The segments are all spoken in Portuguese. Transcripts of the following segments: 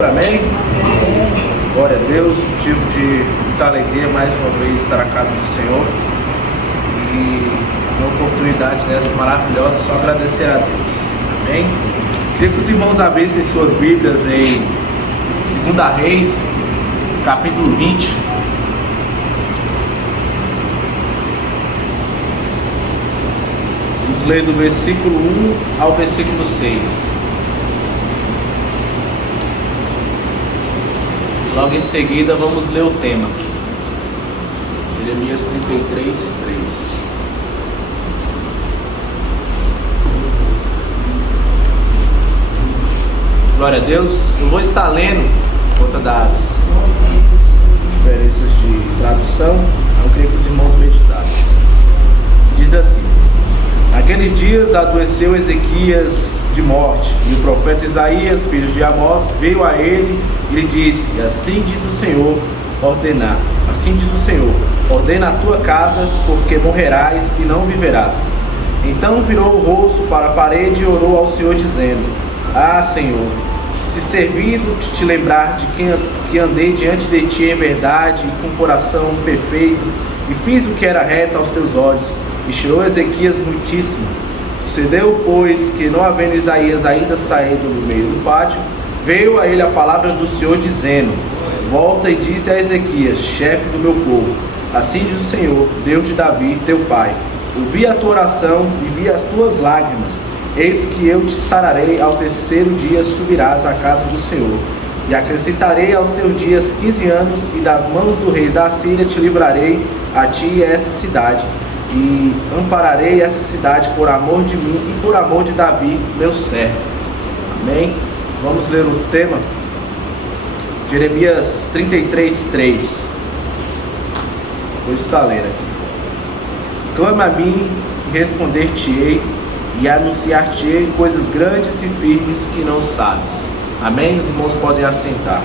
Amém? Glória a Deus, motivo de muita alegria mais uma vez estar na casa do Senhor e uma oportunidade dessa maravilhosa, só agradecer a Deus. Amém? Queria que os irmãos abrissem suas Bíblias em 2 Reis, capítulo 20. Vamos ler do versículo 1 ao versículo 6. Logo em seguida vamos ler o tema. Jeremias 33, 3. Glória a Deus. Eu vou estar lendo por conta das diferenças de tradução. Eu queria que os irmãos meditassem. Diz assim: naqueles dias adoeceu Ezequias de morte, e o profeta Isaías, filho de Amós, veio a ele e lhe disse: assim diz o Senhor, ordena a tua casa, porque morrerás e não viverás. Então virou o rosto para a parede e orou ao Senhor, dizendo: ah, Senhor, se servido de te lembrar de que andei diante de ti em verdade e com coração perfeito, e fiz o que era reto aos teus olhos. E chorou Ezequias muitíssimo. Sucedeu, pois, que não havendo Isaías ainda saído do meio do pátio, veio a ele a palavra do Senhor, dizendo: volta e dize a Ezequias, chefe do meu povo: assim diz o Senhor, Deus de Davi, teu pai: ouvi a tua oração e vi as tuas lágrimas. Eis que eu te sararei, ao terceiro dia subirás à casa do Senhor. E acrescentarei aos teus dias 15 anos, e das mãos do rei da Síria te livrarei, a ti e a essa cidade. E ampararei essa cidade por amor de mim e por amor de Davi, meu servo. Amém? Vamos ler o tema. Jeremias 33, 3. Vou estar lendo aqui. Clama a mim e responder-te-ei, e anunciar-te-ei coisas grandes e firmes que não sabes. Amém? Os irmãos podem assentar.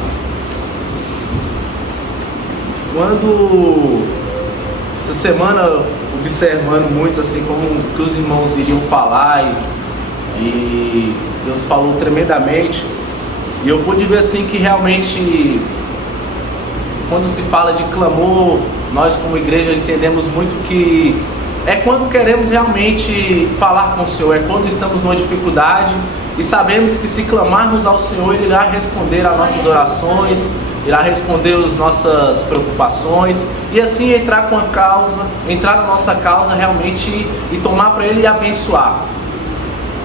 Essa semana, observando muito assim como que os irmãos iriam falar, e Deus falou tremendamente, e eu pude ver assim que realmente, quando se fala de clamor, nós como igreja entendemos muito que é quando queremos realmente falar com o Senhor, é quando estamos numa dificuldade e sabemos que se clamarmos ao Senhor, Ele irá responder às nossas orações, irá responder as nossas preocupações, e assim entrar na nossa causa realmente e tomar para Ele e abençoar.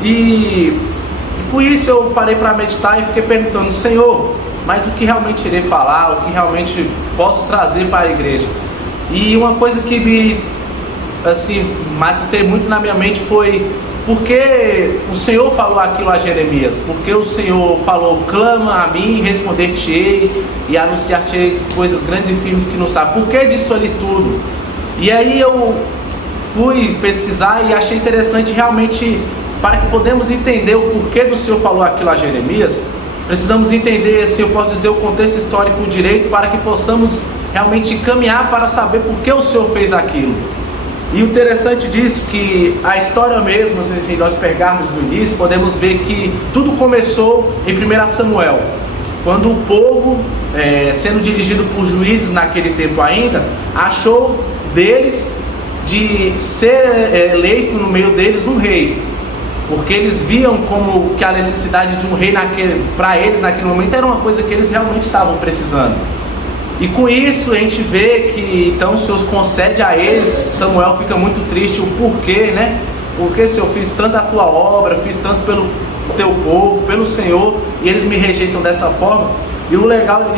E por isso eu parei para meditar e fiquei perguntando: Senhor, mas o que realmente irei falar, o que realmente posso trazer para a igreja? E uma coisa que me matei muito na minha mente foi: por que o Senhor falou aquilo a Jeremias? Porque o Senhor falou: clama a mim, responder-te-ei e anunciar-te-ei coisas grandes e firmes que não sabe. Por que disso ali tudo? E aí eu fui pesquisar e achei interessante realmente, para que podemos entender o porquê do Senhor falou aquilo a Jeremias, precisamos entender, se eu posso dizer, o contexto histórico direito, para que possamos realmente caminhar para saber por que o Senhor fez aquilo. E o interessante disso, que a história mesmo, se nós pegarmos do início, podemos ver que tudo começou em 1 Samuel, quando o povo, sendo dirigido por juízes naquele tempo ainda, achou deles de ser eleito no meio deles um rei, porque eles viam como que a necessidade de um rei para eles naquele momento era uma coisa que eles realmente estavam precisando. E com isso a gente vê que então o Senhor concede a eles. Samuel fica muito triste, o porquê, né? Porque, Senhor, fiz tanto a tua obra, fiz tanto pelo teu povo, pelo Senhor, e eles me rejeitam dessa forma. E o legal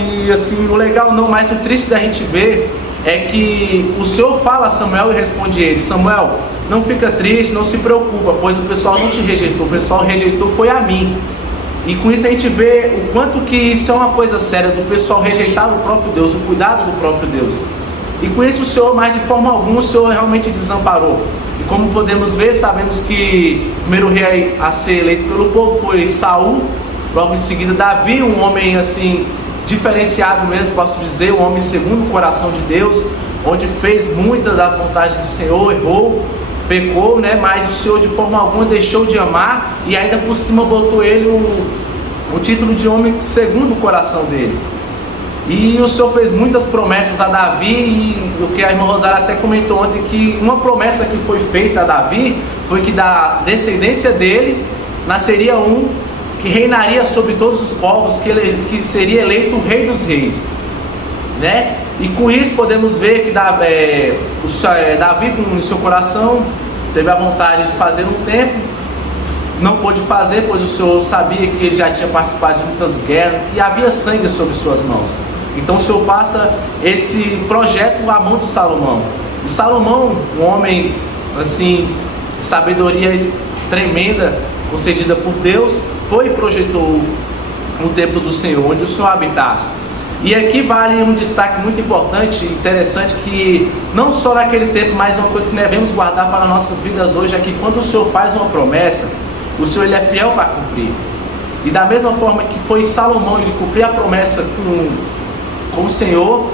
não, mas o triste da gente ver é que o Senhor fala a Samuel e responde a ele: Samuel, não fica triste, não se preocupa, pois o pessoal não te rejeitou, o pessoal rejeitou foi a mim. E com isso a gente vê o quanto que isso é uma coisa séria, do pessoal rejeitar o próprio Deus, o cuidado do próprio Deus. E com isso o Senhor, mas de forma alguma, o Senhor realmente desamparou. E como podemos ver, sabemos que o primeiro rei a ser eleito pelo povo foi Saul, logo em seguida Davi, um homem assim diferenciado mesmo, posso dizer, um homem segundo o coração de Deus, onde fez muitas das vontades do Senhor, errou, pecou, né? Mas o Senhor de forma alguma deixou de amar, e ainda por cima botou ele um título de homem segundo o coração dele. E o Senhor fez muitas promessas a Davi, e o que a irmã Rosária até comentou ontem, que uma promessa que foi feita a Davi foi que da descendência dele nasceria um que reinaria sobre todos os povos, que seria eleito o Rei dos Reis, né? E com isso podemos ver que Davi, com seu coração, teve a vontade de fazer um tempo, não pôde fazer, pois o Senhor sabia que ele já tinha participado de muitas guerras, que havia sangue sobre suas mãos. Então o Senhor passa esse projeto à mão de Salomão. E Salomão, um homem assim, de sabedoria tremenda, concedida por Deus, foi e projetou o templo do Senhor, onde o Senhor habitasse. E aqui vale um destaque muito importante, interessante, que não só naquele tempo, mas uma coisa que devemos guardar para nossas vidas hoje, é que quando o Senhor faz uma promessa, o Senhor ele é fiel para cumprir. E da mesma forma que foi Salomão, ele cumprir a promessa com o Senhor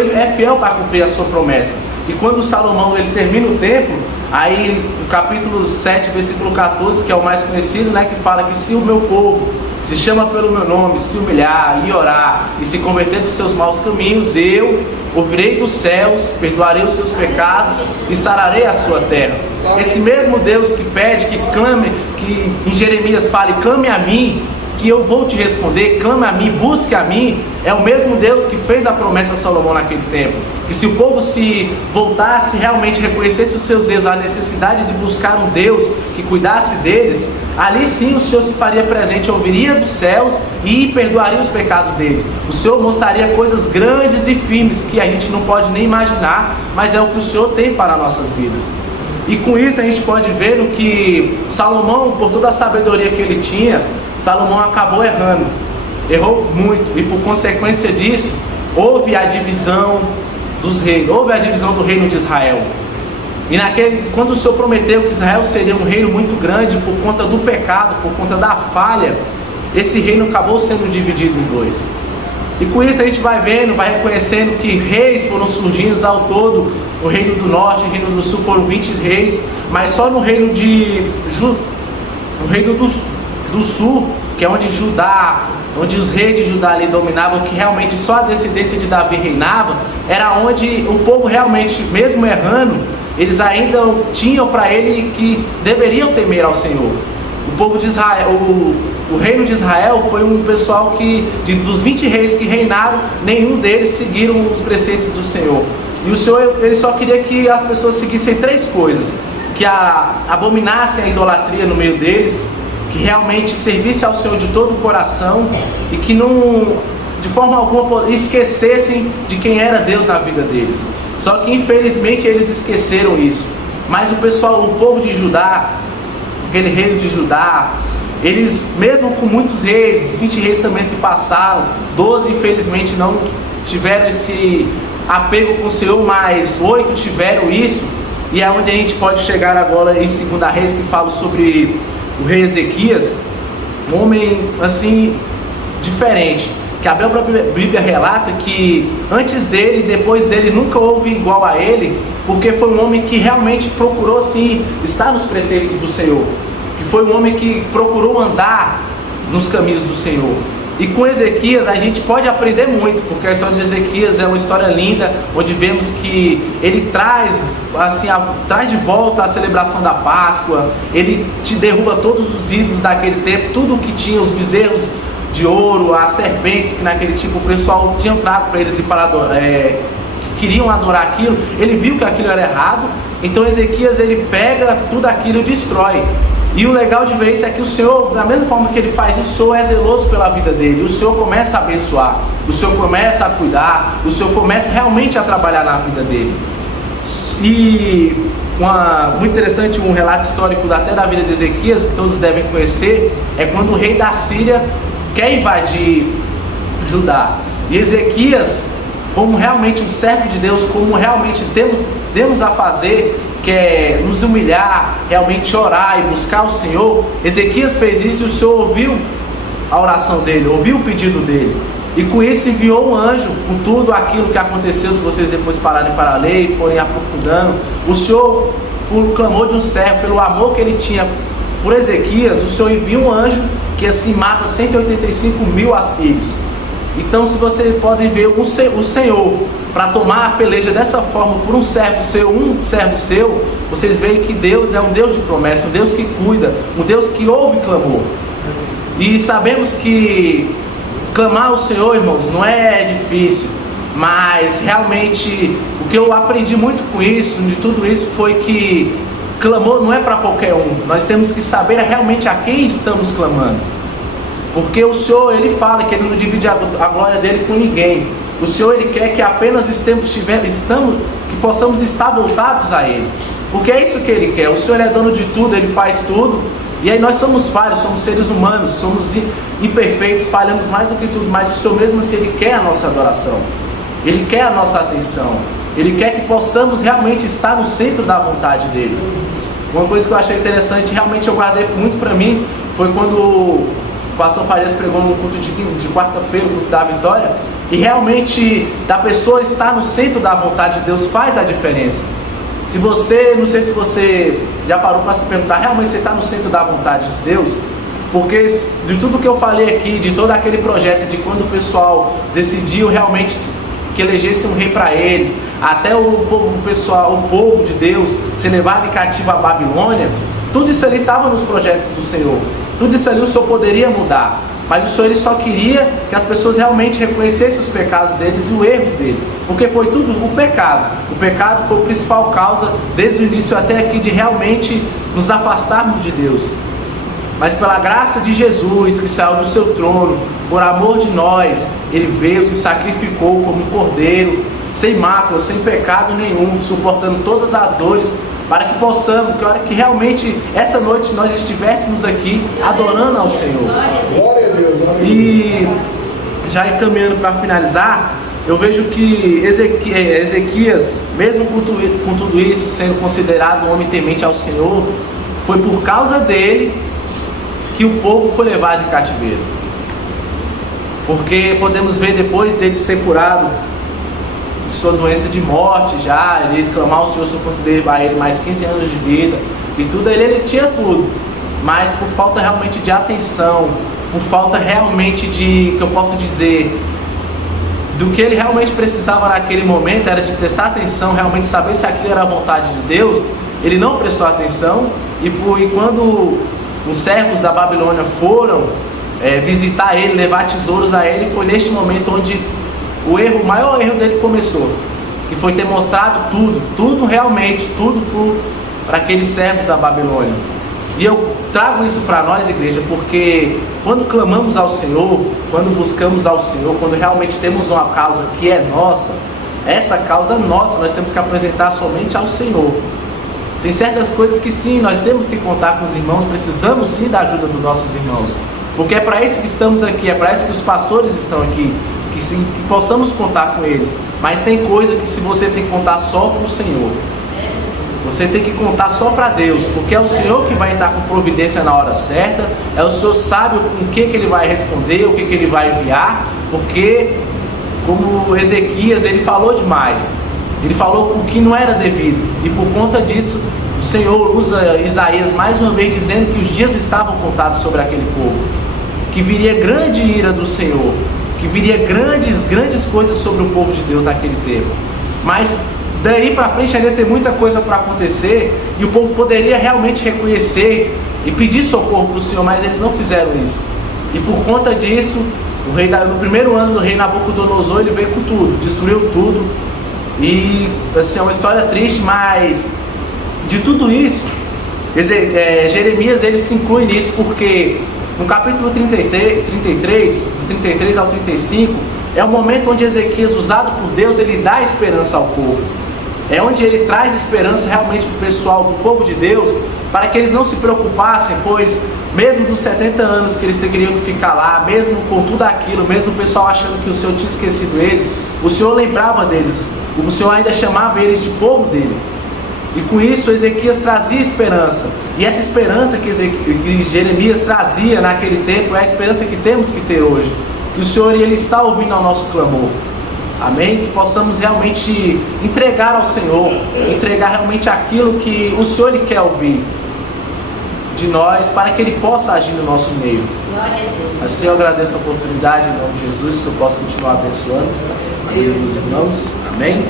ele é fiel para cumprir a sua promessa. E quando Salomão ele termina o templo, aí no capítulo 7, versículo 14, que é o mais conhecido, né, que fala que se o meu povo se chama pelo meu nome, se humilhar e orar e se converter dos seus maus caminhos, eu ouvirei dos céus, perdoarei os seus pecados e sararei a sua terra. Esse mesmo Deus que pede, que clame, que em Jeremias fale, clame a mim, que eu vou te responder, clame a mim, busque a mim, é o mesmo Deus que fez a promessa a Salomão naquele tempo, que se o povo se voltasse, realmente reconhecesse os seus erros, a necessidade de buscar um Deus que cuidasse deles, ali sim o Senhor se faria presente, ouviria dos céus e perdoaria os pecados deles. O Senhor mostraria coisas grandes e firmes que a gente não pode nem imaginar, mas é o que o Senhor tem para as nossas vidas. E com isso a gente pode ver no que Salomão, por toda a sabedoria que ele tinha, Salomão acabou errando, errou muito, e por consequência disso, houve a divisão dos reinos, houve a divisão do reino de Israel. E quando o Senhor prometeu que Israel seria um reino muito grande, por conta do pecado, por conta da falha, esse reino acabou sendo dividido em dois. E com isso a gente vai vendo, vai reconhecendo que reis foram surgindo ao todo. No reino do norte e reino do sul foram 20 reis, mas só no reino do sul, que é onde os reis de Judá ali dominavam, que realmente só a descendência de Davi reinava, era onde o povo realmente, mesmo errando, eles ainda tinham para ele que deveriam temer ao Senhor. O povo de Israel, o reino de Israel foi um pessoal que, dos 20 reis que reinaram, nenhum deles seguiram os preceitos do Senhor. E o Senhor ele só queria que as pessoas seguissem 3 coisas: que abominassem a idolatria no meio deles, que realmente servisse ao Senhor de todo o coração e que não, de forma alguma, esquecessem de quem era Deus na vida deles. Só que infelizmente eles esqueceram isso. Mas o povo de Judá, aquele reino de Judá, eles, mesmo com muitos reis, 20 reis também que passaram, 12 infelizmente não tiveram esse apego com o Senhor, mas 8 tiveram isso. E é onde a gente pode chegar agora em 2 Reis, que fala sobre o rei Ezequias, um homem assim diferente, que a Bíblia relata que antes dele e depois dele nunca houve igual a ele, porque foi um homem que realmente procurou sim estar nos preceitos do Senhor, que foi um homem que procurou andar nos caminhos do Senhor. E com Ezequias a gente pode aprender muito, porque a história de Ezequias é uma história linda, onde vemos que ele traz de volta a celebração da Páscoa, ele te derruba todos os ídolos daquele tempo, tudo que tinha, os bezerros de ouro, as serpentes que naquele tipo o pessoal tinha trago para eles que queriam adorar aquilo. Ele viu que aquilo era errado, então Ezequias ele pega tudo aquilo e destrói. E o legal de ver isso é que o Senhor, da mesma forma que ele faz, o Senhor é zeloso pela vida dele. O Senhor começa a abençoar, o Senhor começa a cuidar, o Senhor começa realmente a trabalhar na vida dele. E muito interessante, um relato histórico até da vida de Ezequias, que todos devem conhecer, é quando o rei da Síria quer invadir Judá. E Ezequias, como realmente um servo de Deus, como realmente temos a fazer, que é nos humilhar, realmente orar e buscar o Senhor, Ezequias fez isso e o Senhor ouviu a oração dele, ouviu o pedido dele. E com isso enviou um anjo com tudo aquilo que aconteceu. Se vocês depois pararem para ler e forem aprofundando, o Senhor, por clamor de um servo, pelo amor que ele tinha por Ezequias, o Senhor envia um anjo que assim mata 185 mil assírios. Então, se vocês podem ver o Senhor para tomar a peleja dessa forma por um servo seu, vocês veem que Deus é um Deus de promessa, um Deus que cuida, um Deus que ouve clamor. E sabemos que clamar ao Senhor, irmãos, não é difícil, mas realmente o que eu aprendi muito com isso, de tudo isso, foi que clamor não é para qualquer um. Nós temos que saber realmente a quem estamos clamando. Porque o Senhor, Ele fala que Ele não divide a glória dEle com ninguém. O Senhor, Ele quer que apenas que possamos estar voltados a Ele. Porque é isso que Ele quer. O Senhor é dono de tudo, Ele faz tudo. E aí nós somos falhos, somos seres humanos, somos imperfeitos, falhamos mais do que tudo. Mas o Senhor mesmo assim, Ele quer a nossa adoração. Ele quer a nossa atenção. Ele quer que possamos realmente estar no centro da vontade dEle. Uma coisa que eu achei interessante, realmente eu guardei muito para mim, foi quando o pastor Farias pregou no culto de quarta-feira, o culto da vitória, e realmente da pessoa estar no centro da vontade de Deus faz a diferença. Se você, não sei se você já parou para se perguntar, realmente você está no centro da vontade de Deus? Porque de tudo que eu falei aqui, de todo aquele projeto, de quando o pessoal decidiu realmente que elegesse um rei para eles, até o povo de Deus ser levado em cativo à Babilônia, tudo isso ali estava nos projetos do Senhor. Tudo isso ali o Senhor poderia mudar, mas o Senhor, Ele só queria que as pessoas realmente reconhecessem os pecados deles e os erros dele, porque foi tudo o pecado. O pecado foi a principal causa, desde o início até aqui, de realmente nos afastarmos de Deus. Mas pela graça de Jesus, que saiu do seu trono, por amor de nós, Ele veio, se sacrificou como um cordeiro, sem mácula, sem pecado nenhum, suportando todas as dores, para que possamos, que hora que realmente essa noite nós estivéssemos aqui adorando ao Senhor. Glória a Deus. E já encaminhando para finalizar, eu vejo que Ezequias, mesmo com tudo isso, sendo considerado um homem temente ao Senhor, foi por causa dele que o povo foi levado em cativeiro. Porque podemos ver depois dele ser curado de sua doença de morte, já ele clamar ao Senhor, o Senhor concederá a ele mais 15 anos de vida e tudo, ele tinha tudo, mas por falta realmente de atenção, por falta realmente de, que eu posso dizer, do que ele realmente precisava naquele momento, era de prestar atenção, realmente saber se aquilo era a vontade de Deus. Ele não prestou atenção, e quando os servos da Babilônia foram visitar ele, levar tesouros a ele, foi neste momento onde o maior erro dele começou, que foi ter mostrado tudo realmente, tudo para aqueles servos da Babilônia. E eu trago isso para nós, igreja, porque quando clamamos ao Senhor, quando buscamos ao Senhor, quando realmente temos uma causa que é nossa, essa causa nossa nós temos que apresentar somente ao Senhor. Tem certas coisas que sim, nós temos que contar com os irmãos, precisamos sim da ajuda dos nossos irmãos, porque é para isso que estamos aqui, é para isso que os pastores estão aqui, que possamos contar com eles. Mas tem coisa que se você tem que contar só com o Senhor, você tem que contar só para Deus, porque é o Senhor que vai estar com providência na hora certa, é o Senhor sabe com o que Ele vai responder, o que Ele vai enviar, porque como Ezequias, ele falou demais, ele falou o que não era devido, e por conta disso o Senhor usa Isaías mais uma vez dizendo que os dias estavam contados sobre aquele povo, que viria grande ira do Senhor, que viria grandes coisas sobre o povo de Deus naquele tempo. Mas daí para frente ainda tem muita coisa para acontecer, e o povo poderia realmente reconhecer e pedir socorro para o Senhor, mas eles não fizeram isso. E por conta disso, no primeiro ano do rei Nabucodonosor, ele veio com tudo, destruiu tudo. E assim, é uma história triste, mas de tudo isso, Jeremias ele se inclui nisso, porque no capítulo 33, do 33 ao 35, é o momento onde Ezequias, usado por Deus, ele dá esperança ao povo. É onde ele traz esperança realmente para o pessoal, do povo de Deus, para que eles não se preocupassem, pois mesmo dos 70 anos que eles teriam que ficar lá, mesmo com tudo aquilo, mesmo o pessoal achando que o Senhor tinha esquecido eles, o Senhor lembrava deles, o Senhor ainda chamava eles de povo dele. E com isso Ezequias trazia esperança. E essa esperança que Jeremias trazia naquele tempo é a esperança que temos que ter hoje. Que o Senhor ele está ouvindo ao nosso clamor. Amém? Que possamos realmente entregar ao Senhor, entregar realmente aquilo que o Senhor ele quer ouvir de nós, para que Ele possa agir no nosso meio. Assim eu agradeço a oportunidade em nome de Jesus, que eu possa continuar abençoando a vida dos irmãos. Amém?